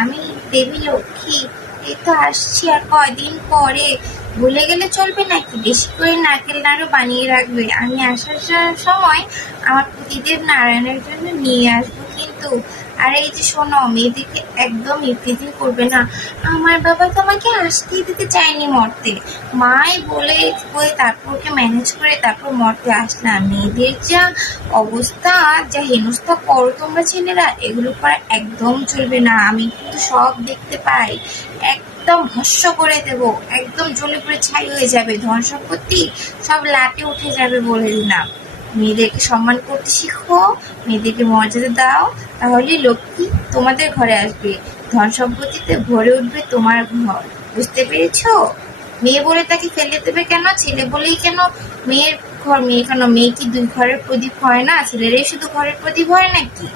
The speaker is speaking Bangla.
আমি দেবী লক্ষ্মী, এই তো আসছি আর কয়দিন পরে। ভুলে গেলে চলবে নাকি? বেশি করে নারকেল নাড়ু বানিয়ে রাখবে। আমি আসার সময় আমার পতিদেব নারায়ণের জন্য নিয়ে আসবো কিন্তু। আর এই যে শোনো, মেয়েদেরকে একদম ইফটিজিং করবে না। আমার বাবা তোমাকে আসতেই দিতে চায়নি মরতে। মাই বলে বলে তারপর ওকে ম্যানেজ করে তারপর মরতে আসলাম। মেয়েদের যা অবস্থা, যা হেনস্থা করো তোমরা ছেলেরা, এগুলো করা একদম চলবে না। আমি কিন্তু সব দেখতে পাই। একদম ভস্ম করে দেব, একদম জ্বলে পুড়ে ছাই হয়ে যাবে। ধন সম্পত্তি সব লাটে উঠে যাবে বলে দিলাম। মেয়েদেরকে সম্মান করতে শিখো, মেয়েদেরকে মর্যাদা দাও, তাহলেই লক্ষ্মী তোমাদের ঘরে আসবে। ধন সম্পত্তিতে ভরে উঠবে তোমার ঘর। বুঝতে পেরেছো? মেয়ে বলে তাকে ফেলে দেবে কেন? ছেলে বলেই কেন মেয়ের ঘর? মেয়ে কেন? মেয়ে কি দুই ঘরের প্রদীপ হয় না? ছেলেরাই শুধু ঘরের প্রদীপ হয় নাকি?